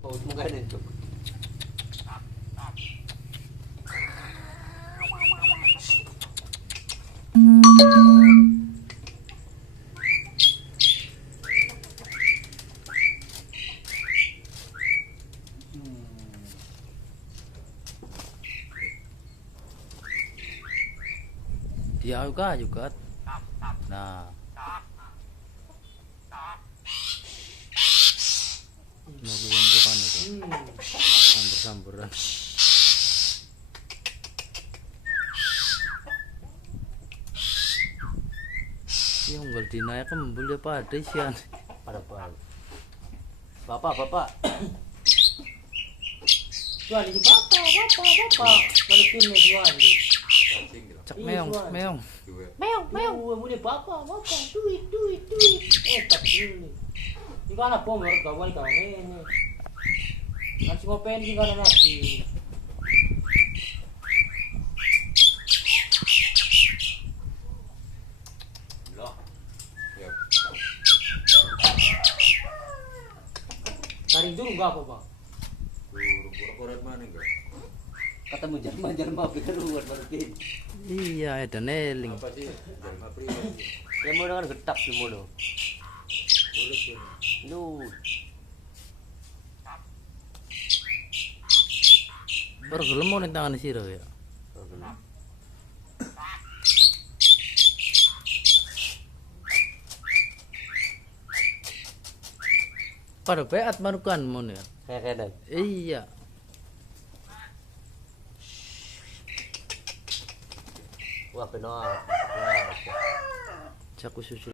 Oh, maganin to. Dia juga. Nah, maluan bukan itu. Sambar-sambaran. Yang enggak dinaik kembul ya pada sian. Pada pal. Bapak. Tuan ini bapak. Malikin na tuan. Cak meong. Meong. Muli bapak. Duit. Tak ini. Di kana po mer gawan ka ini. Nanti ngopen di kana nasi. Loh. Ya. Tarik dulu enggak apa, Bang? Burung mana enggak? Ketemu jelma keluar berarti. Iya, edan eling. Apa sih? Jelma pribadi. Ya mau kan getak sih mau. Boleh. Lu. Baru gelem mau ning tangan sira ya. Pada beat manukan mon ya. Kayak kedan. Iya. Wah, penoa. Cak susu